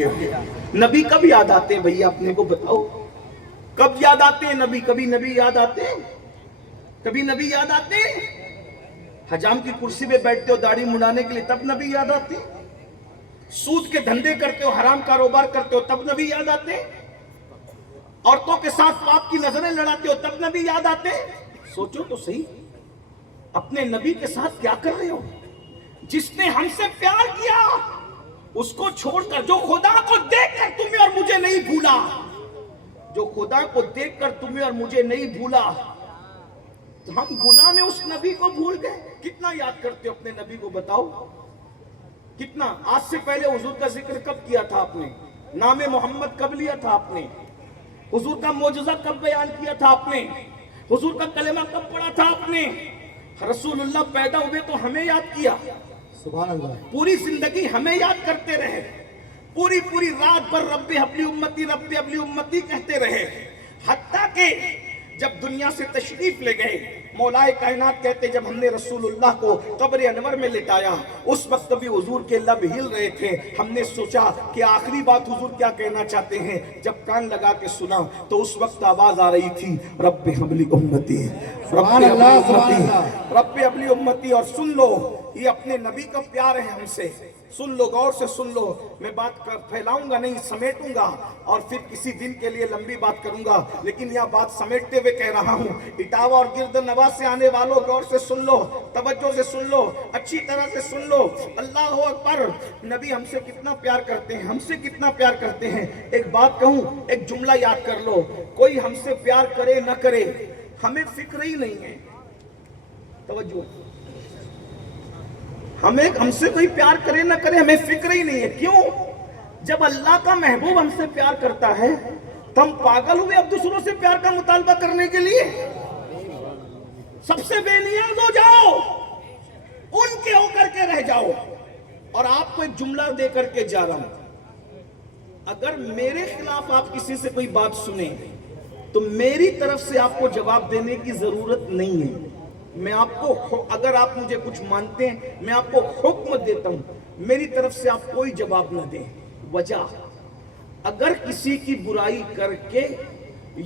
नबी कब याद आते हैं भैया, अपने को बताओ, कब याद आते हैं नबी? कभी नबी याद आते हैं? कभी नबी याद आते हैं? हजाम की कुर्सी पे बैठते हो दाढ़ी मुड़ाने के लिए, तब नबी याद आते हैं? सूद के धंधे करते हो, हराम कारोबार करते हो, तब नबी याद आते हैं? औरतों के साथ पाप की नजरें लड़ाते हो, तब नबी याद आते हैं? सोचो तो सही, अपने नबी के साथ क्या कर रहे हो? जिसने हमसे प्यार किया उसको छोड़कर, जो खुदा को देखकर तुम्हें और मुझे नहीं भूला, जो खुदा को देखकर तुम्हें और मुझे नहीं भूला, तो हम गुनाह में उस नबी को भूल गए। कितना याद करते हो अपने नबी को, बताओ कितना? आज से पहले हुजूर का जिक्र कब किया था आपने? नाम मोहम्मद कब लिया था आपने? हुजूर का मौजज़ा कब बयान किया था आपने? हुजूर का कलेमा कब पढ़ा था आपने? रसूलुल्लाह पैदा हुए तो हमें याद किया, सुभान अल्लाह, पूरी जिंदगी हमें याद करते रहे, पूरी पूरी रात भर रब्बे हबली उम्मती कहते रहे, हत्ता के जब दुनिया से तशरीफ ले गए, मौलाए कायनात कहते जब हमने रसूलुल्लाह को कब्र अनवर में लिटाया, उस वक्त भी हुजूर के लब हिल रहे थे। हमने सोचा कि आखिरी बात हुजूर क्या कहना चाहते हैं। जब कान लगा के सुना तो उस वक्त आवाज आ रही थी, रब्बे हबली उम्मती, रब्बे हबली उम्मती। और सुन लो, ये अपने नबी का प्यार है हमसे, सुन लो, गौर से सुन लो। मैं बात फैलाऊंगा नहीं, समेटूंगा और फिर किसी दिन के लिए लंबी बात करूंगा, लेकिन यह बात समेटते हुए कह रहा हूं। इटावा और गिरद नवाज से आने वालों गौर से सुन लो, तवज्जो से सुन लो, अच्छी तरह से सुन लो। अल्लाह अकबर। नबी हमसे कितना प्यार करते हैं, हमसे कितना प्यार करते हैं। एक बात कहूं, एक जुमला याद कर लो, कोई हमसे प्यार करे न करे, हमें फिक्र ही नहीं है। तवज्जो, हमसे कोई प्यार करे ना करे, हमें फिक्र ही नहीं है। क्यों? जब अल्लाह का महबूब हमसे प्यार करता है तो हम पागल हुए अब दूसरों से प्यार का मुतालबा करने के लिए? सबसे बेनियाज हो जाओ, उनके होकर के रह जाओ। और आपको एक जुमला दे करके जा रहा हूं, अगर मेरे खिलाफ आप किसी से कोई बात सुने तो मेरी तरफ से आपको जवाब देने की जरूरत नहीं है। मैं आपको, अगर आप मुझे कुछ मानते हैं, मैं आपको हुक्म देता हूं, मेरी तरफ से आप कोई जवाब न दें। वजह, अगर किसी की बुराई करके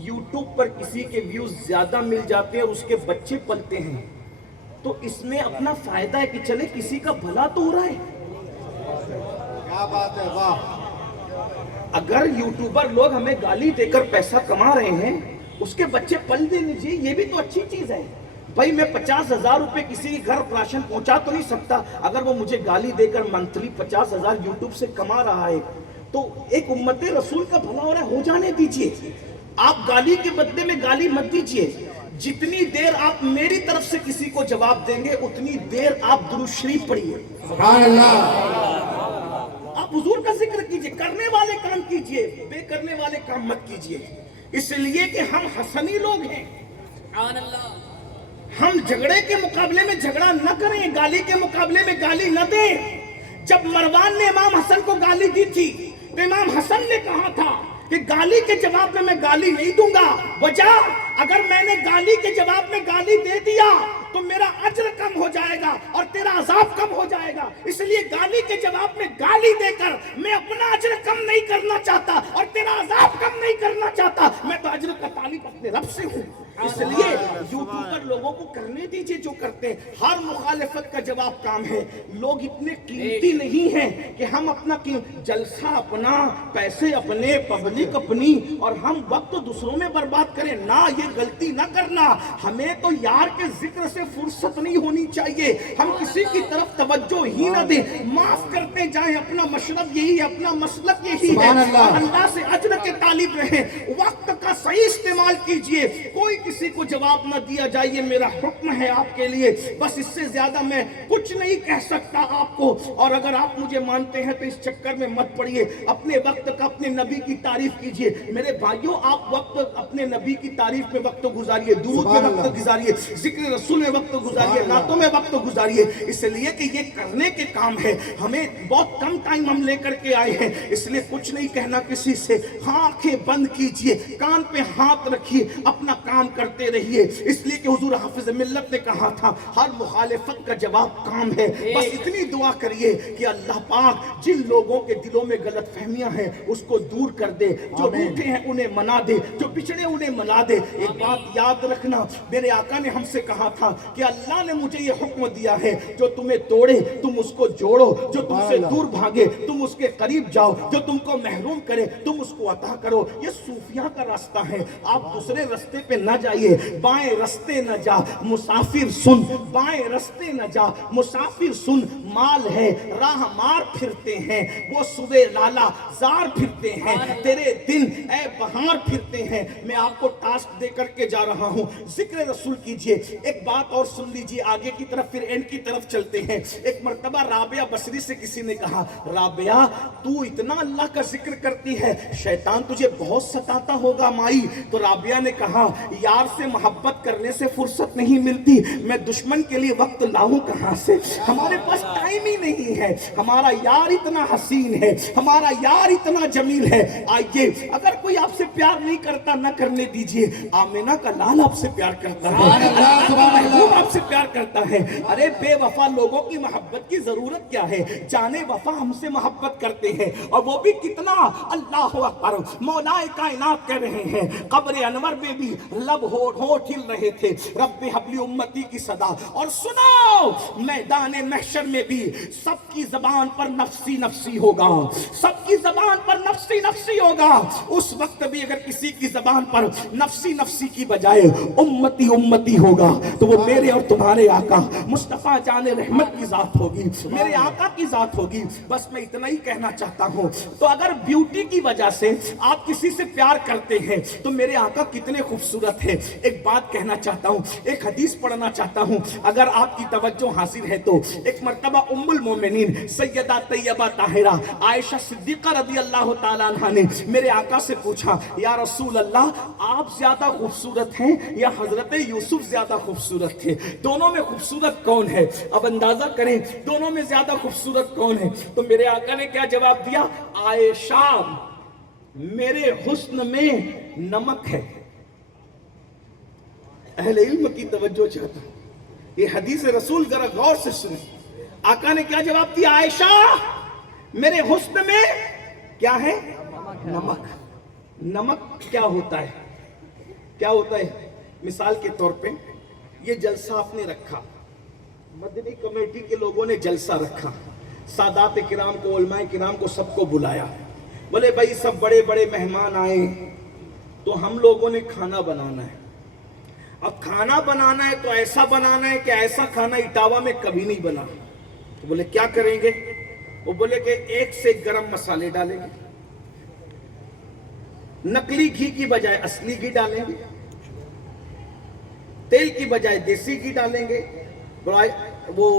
YouTube पर किसी के व्यूज ज्यादा मिल जाते हैं और उसके बच्चे पलते हैं, तो इसमें अपना फायदा है कि चले किसी का भला तो हो रहा है। क्या बात है, वाह। अगर यूट्यूबर लोग हमें गाली देकर पैसा कमा रहे हैं, उसके बच्चे पल देने चाहिए, ये भी तो अच्छी चीज है। भाई मैं 50,000 रुपए किसी के घर राशन पहुंचा तो नहीं सकता, अगर वो मुझे गाली देकर मंथली 50,000 यूट्यूब से कमा रहा है तो एक उम्मते रसूल का भला हो रहा है, हो जाने दीजिए। आप गाली के बदले में गाली मत दीजिए। जितनी देर आप मेरी तरफ से किसी को जवाब देंगे उतनी देर आप दुरूद शरीफ पढ़िए, सुभान अल्लाह। आप हुजूर का जिक्र कीजिए, करने वाले काम कीजिए, बेकरने वाले काम मत कीजिए। इसलिए कि हम हसनी लोग हैं, हम झगड़े के मुकाबले में झगड़ा न करें, गाली के मुकाबले में गाली न दें। जब मरवान ने इमाम हसन को गाली दी थी तो इमाम हसन ने कहा था कि गाली के जवाब में मैं गाली नहीं दूंगा। वजह, अगर मैंने गाली के जवाब में गाली दे दिया तो मेरा अज्र कम हो जाएगा और तेरा अजाब कम हो जाएगा। इसलिए गाली के जवाब में गाली देकर मैं अपना अज्र कम नहीं करना चाहता और तेरा अजाब कम नहीं करना चाहता। मैं तो अज्र का तालिब अपने रब से हूँ। इसलिए यूट्यूबर लोगों को करने दीजिए जो करते हैं। हर मुखालिफत का जवाब काम है। लोग इतने कीमती नहीं हैं कि हम अपना जलसा अपना, पैसे अपने, पब्लिक अपनी, और हम वक्त दूसरों में बर्बाद करें ना। ये गलती ना करना। हमें तो यार के जिक्र से फुर्सत नहीं होनी चाहिए। हम किसी की तरफ तवज्जो ही ना दें, माफ करते जाएं। अपना मशरब यही है, अपना मसलक यही है। अल्लाह से अज्र के तालिब रहे। वक्त का सही इस्तेमाल कीजिए। कोई किसी को जवाब ना दिया जाए, ये मेरा हुक्म है आपके लिए। बस इससे ज्यादा मैं कुछ नहीं कह सकता आपको। और अगर आप मुझे मानते हैं तो इस चक्कर में मत पड़िए। अपने वक्त का, अपने नबी की तारीफ कीजिए। मेरे भाइयों, आप वक्त अपने नबी की तारीफ में वक्त गुजारिए, दुरूद में वक्त गुजारिए, जिक्र रसूल में वक्त गुजारिए, नातों में वक्त गुजारिए। इसलिए कि ये करने के काम है। हमें बहुत कम टाइम हम लेकर के आए हैं, इसलिए कुछ नहीं कहना किसी से। हाँ, आंखें बंद कीजिए, कान زبان پہ ہاتھ رکھیے، اپنا کام کرتے رہیے، اس لیے کہ حضور حافظ ملت نے کہا تھا ہر مخالفت کا جواب کام ہے۔ بس اتنی دعا کریے کہ اللہ پاک جن لوگوں کے دلوں میں غلط فہمیاں ہیں اس کو دور کر دے، جو روٹھے ہیں انہیں منا دے، جو بچھڑے انہیں ملا دے۔ ایک بات یاد رکھنا، میرے آقا نے ہم سے کہا تھا کہ اللہ نے مجھے یہ حکم دیا ہے جو تمہیں توڑے تم اس کو جوڑو، جو تم سے دور بھاگے تم اس کے قریب جاؤ، جو تم کو محروم کرے تم اس کو عطا کرو۔ یہ صوفیاء کا راستہ ہے، آپ دوسرے راستے پہ نہ جائیے۔ بائیں راستے نہ جا مسافر سن، بائیں راستے نہ جا مسافر سن، مال ہے راہ مار پھرتے ہیں وہ صبح لالا زار پھرتے ہیں، تیرے دن اے بہار پھرتے ہیں۔ میں آپ کو ٹاسک دے کر کے جا رہا ہوں، ذکر رسول کیجئے۔ ایک بات اور سن لیجئے آگے کی طرف، پھر اینڈ کی طرف چلتے ہیں۔ ایک مرتبہ رابعہ بصری سے کسی نے کہا رابعہ تو اتنا اللہ کا ذکر کرتی ہے، شیطان تجھے بہت ستاتا ہوگا مائی؟ تو رابعہ نے کہا یار سے محبت کرنے سے فرصت نہیں ملتی، میں دشمن کے لیے وقت لاؤں کہاں سے؟ ہمارے پاس ٹائم ہی نہیں ہے، ہمارا یار اتنا حسین ہے، ہمارا یار اتنا جمیل ہے۔ آئیے اگر کوئی آپ سے پیار نہیں کرتا نہ کرنے دیجئے، آمینہ کا لال آپ سے پیار کرتا ہے، اللہ کا محبوب آپ سے پیار کرتا ہے۔ ارے بے وفا لوگوں کی محبت کی ضرورت کیا ہے؟ جانے وفا ہم سے محبت کرتے ہیں، اور وہ بھی کتنا، اللہ اکبر، مولا کائنات کہہ رہے ہیں قبر انور میں بھی لب ہونٹ ہل رہے تھے رب حبلی امتی کی صدا، اور سنو میدان محشر میں بھی سب کی زبان پر نفسی نفسی ہوگا، سب کی زبان پر نفسی نفسی ہوگا۔ اس وقت بھی اگر کسی کی زبان پر نفسی نفسی کی بجائے امتی امتی ہوگا تو وہ میرے اور تمہارے آقا مصطفیٰ جان رحمت کی ذات ہوگی، میرے آقا کی ذات ہوگی۔ بس میں اتنا ہی کہنا چاہتا ہوں۔ تو اگر بیوٹی کی وجہ سے آپ کسی سے پیار کرتے ہیں تو میرے آقا کتنے خوبصورت ہیں۔ ایک بات کہنا چاہتا ہوں، ایک حدیث پڑھنا چاہتا ہوں اگر آپ کی توجہ حاضر ہے تو۔ ایک مرتبہ ام المومنین سیدہ طیبہ طاہرہ عائشہ صدیقہ رضی اللہ تعالیٰ عنہ نے میرے آقا سے پوچھا یا رسول اللہ آپ زیادہ خوبصورت ہیں یا حضرت یوسف زیادہ خوبصورت تھے؟ دونوں میں خوبصورت کون ہے؟ اب اندازہ کریں دونوں میں زیادہ خوبصورت کون ہے؟ تو میرے آقا نے کیا جواب دیا؟ عائشہ میرے حسن میں نمک ہے۔ اہل علم کی توجہ چاہتا ہوں، یہ حدیث رسول ذرا غور سے سنیں۔ آقا نے کیا جواب دیا؟ عائشہ میرے حسن میں کیا ہے؟ نمک۔ نمک کیا ہوتا ہے؟ کیا ہوتا ہے؟ مثال کے طور پہ یہ جلسہ آپ نے رکھا، مدنی کمیٹی کے لوگوں نے جلسہ رکھا، سادات کرام کو، علماء کرام کو، سب کو بلایا، بولے بھائی سب بڑے بڑے مہمان آئے تو ہم لوگوں نے کھانا بنانا ہے۔ اب کھانا بنانا ہے تو ایسا بنانا ہے کہ ایسا کھانا اٹاوا میں کبھی نہیں بنا۔ تو بولے کیا کریں گے؟ وہ بولے کہ ایک سے گرم مسالے ڈالیں گے، نقلی گھی کی بجائے اصلی گھی ڈالیں گے، تیل کی بجائے دیسی گھی ڈالیں گے، وہ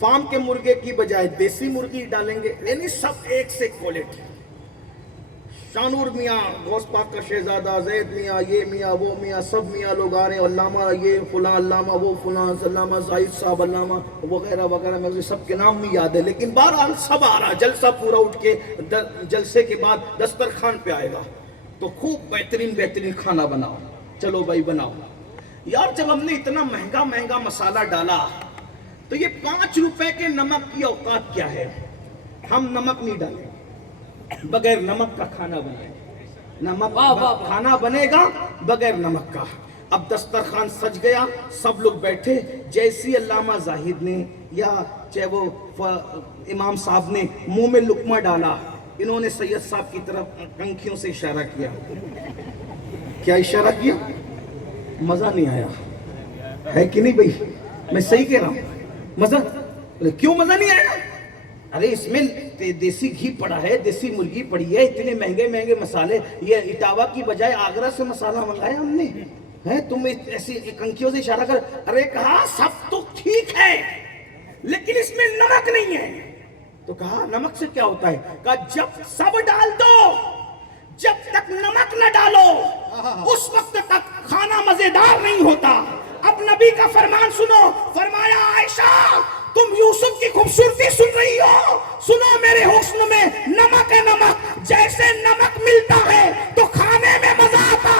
فارم کے مرغے کی بجائے دیسی مرغی ڈالیں گے، یعنی سب ایک سے کوالٹی۔ شانور میاں، غوث پاک کا شہزادہ، زید میاں، یہ میاں وہ میاں، سب میاں لوگ آ رہے ہیں، علامہ یہ فلاں، علامہ وہ فلاں، علامہ زاہد صاحب، علامہ وغیرہ وغیرہ، مجھے سب کے نام نہیں یاد ہے، لیکن بہرحال سب آ رہا، جلسہ پورا اٹھ کے جلسے کے بعد دسترخوان پہ آئے گا تو خوب بہترین بہترین کھانا بناؤ، چلو بھائی بناؤ۔ یار جب ہم نے اتنا مہنگا مہنگا مسالہ ڈالا تو یہ 5 روپے کے نمک کی اوقات کیا ہے؟ ہم نمک نہیں ڈالیں، بغیر نمک کا کھانا بنائیں، نمک کھانا بنے گا بغیر نمک کا۔ اب دسترخوان سج گیا، سب لوگ بیٹھے، جیسی علامہ زاہد نے یا چاہے وہ امام صاحب نے منہ میں لقمہ ڈالا، انہوں نے سید صاحب کی طرف کنکھیوں سے اشارہ کیا۔ کیا اشارہ کیا؟ مزہ نہیں آیا ہے کہ نہیں بھائی؟ میں صحیح کہہ رہا ہوں، مزہ کیوں مزہ نہیں آیا؟ ارے اس میں دیسی گھی پڑا ہے، دیسی مرغی پڑی ہے، اتنے مہنگے مہنگے مسالے، یہ اٹاوا کی بجائے آگرہ سے مسالہ منگایا ہم نے ہے، تم ایسی کنکھیوں سے اشارہ کر۔ ارے کہا سب تو ٹھیک ہے لیکن اس میں نمک نہیں ہے۔ تو کہا نمک سے کیا ہوتا ہے؟ کہا جب سب ڈال دو، جب تک نمک نہ ڈالو اس وقت تک کھانا مزیدار نہیں ہوتا۔ اب نبی کا فرمان سنو، فرمایا عائشہ تم یوسف کی خوبصورتی سن رہی ہو، سنو میرے حسن میں نمک ہے، نمک جیسے نمک ملتا ہے تو کھانے میں مزہ آتا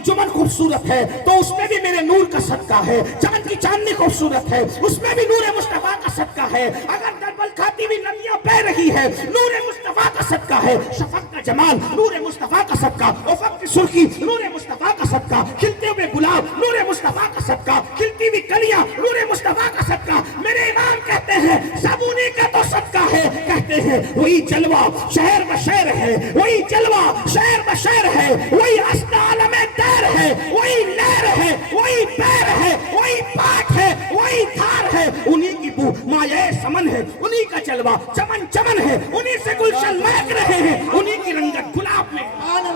अंजुमन खूबसूरत है तो उसमें भी मेरे नूर का सदका है। चांद की चांदनी खूबसूरत है, उसमें भी नूर मुस्तफा का सदका है। अगर दरबल खाती हुई नदियां बह रही है, नूर मुस्तफा का सदका है। शफक का जमाल नूर मुस्तफा का सदका, उफक की सुर्खी नूर मुस्तफा का सदका, खिलते हुए गुलाब नूर मुस्तफा का सदका, खिलती हुई कलियां नूर मुस्तफा का सदका। मेरे इमाम कहते हैं सब उन्हीं का तो सदका है। कहते हैं वही जलवा शहर बशहर है, वही जलवा शहर बशहर है, वही अस्ना आलम दैर है, वही लहर है, वही पैर है, वही पाठ है, वही धार है। उन्हीं की बू माये समन है, उन्हीं का जलवा चमन चमन है, उन्हीं से गुलशन महक रहे हैं, उन्हीं की रंगत गुलाब में।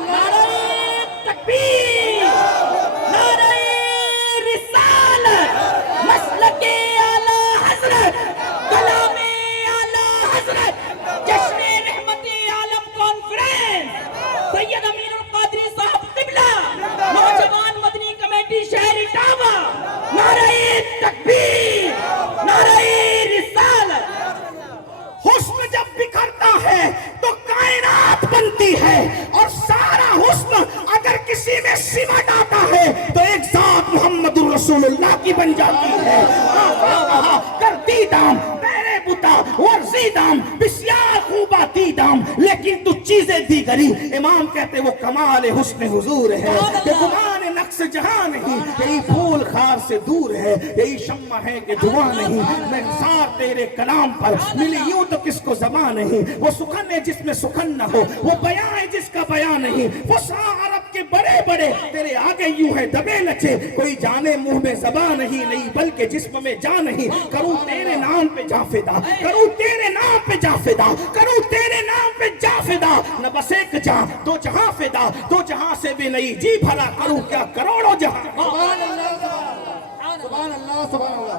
नारे तकबीर, नारे रिसालत, मसलके आला हजरत, कलामे आला हजरत, जश्न रहमते आलम कॉन्फ्रेंस, सैयद अमीरुल कादरी साहब किबला, नौजवान मदनी कमेटी शहर इटावा। नारे तकबीर, नारे रिसालत। हुस्न जब बिखरता है तो कायनात बनती है, और सारा हुस्न अगर किसी में सिमट आता है तो एक जात मुहम्मदुर रसूलुल्लाह की बन जाती है। करती दाम मेरे बुता वर्जी दाम बिस्यार खूबाती दाम, लेकिन तू चीजें दी गरी। इमाम कहते वो कमाल हुस्न हुजूर है कि गुमान नक्श जहां नहीं, यही फूल खार से दूर है, यही शम्मा है कि धुआं नहीं। मैं निसार तेरे कलाम पर मिली यूं तो किसको ज़बां नहीं। वो सुखन है जिसमें सुखन न हो, वो बयां है जिसका बयां नहीं। वो अरब के बड़े बड़े तेरे आगे यूं है दबे लचे, कोई जाने मुंह में ज़बां नहीं, नहीं बल्कि जिस्म में जान नहीं। करूं तेरे नाम पे जाफिदा, करूं तेरे नाम पे जाफिदा, करूं तेरे नाम पे जाफिदा। न बस एक जहां दो जहां फिदा, दो जहां से भी नहीं जी भला करूं क्या करोड़ों जहां। सुभान अल्लाह, सुभान अल्लाह, सुभान अल्लाह।